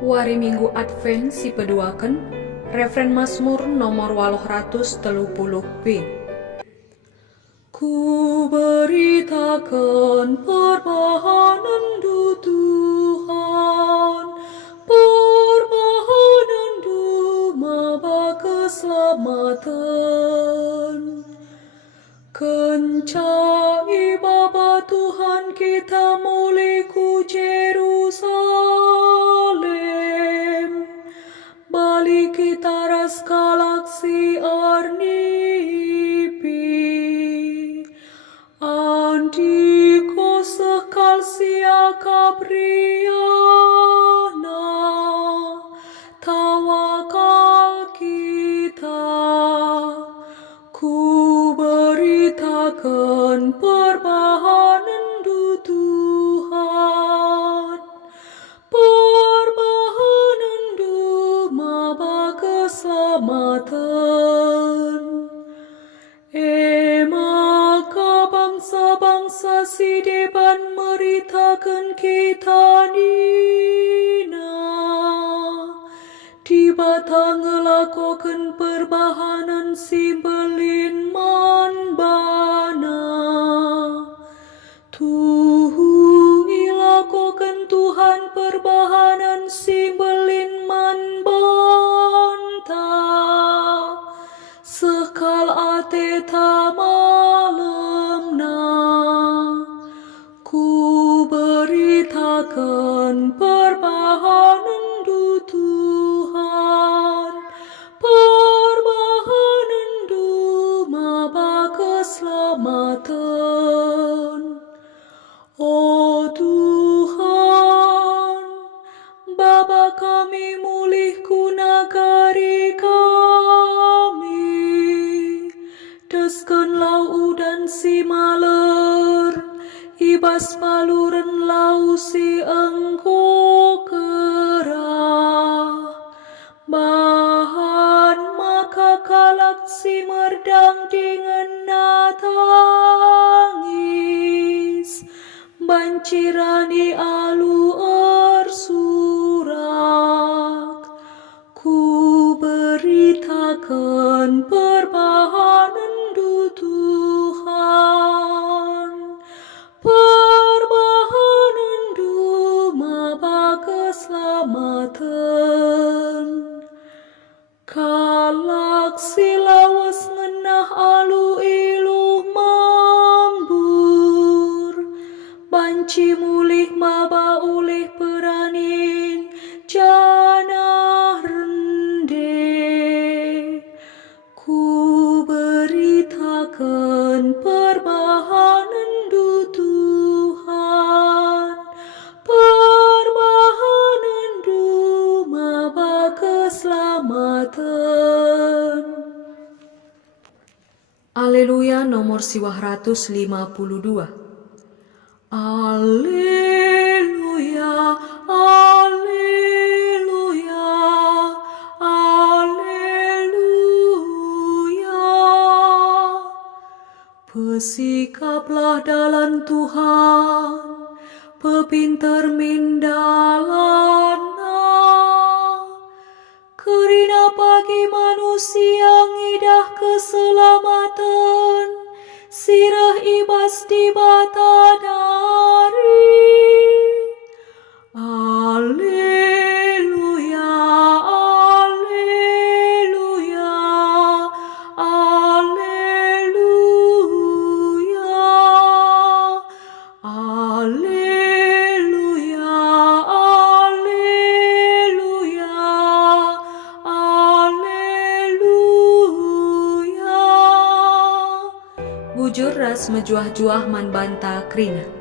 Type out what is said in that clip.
Wari Minggu Advent si peduaken, Refren Mazmur nomor 830b. Ku beritakan perbahanan du Tuhan, perbahanan du maba keselamatan. Kencai Bapa Tuhan kita mulai ku Jerusalem, balik kita ras galaksi arnipi, andiko sekal sia kabriana, tawakal kita. Ku beritakan perbahanan du Tuhan, perbahanan du maba keselamatan. Maka bangsa-bangsa si depan meritakan kita nina, di batang ngelakokan perbahanan si belin man bana. Tuhu ilakokan Tuhan perbahanan si belin man banta, sekal ate ta malemna. Ku beritakan perbahanan du Tuhan, perbahanan du maba keselamatan. O Tuhan, Bapa kami mulihku nagari kami, desken lau dan si maler, ibas paluren lau si engko kerah. Bahan maka kalak si merdang dengan natangis, bancirani alu ersurak. Ku beritakan perbahanan du Tuhan, perbahanan du maba keselamatan. Kalak si lawas ngenah alu iluh mambur, banci mulih maba ulih peranin jana rende. Ku beritakan perbahanan du Tuhan, perbahanan du maba keselamatan. Haleluya nomor 152. Alleluia, alleluia, alleluia. Pesikaplah dalam Tuhan, pepinter mindalana. Kerina bagi manusia ngidah keselamatan, sirah ibas di bata dari. Alleluia, alleluia, alleluia, alleluia, alleluia, alleluia. Bujur ras mejuah-juah man banta krina.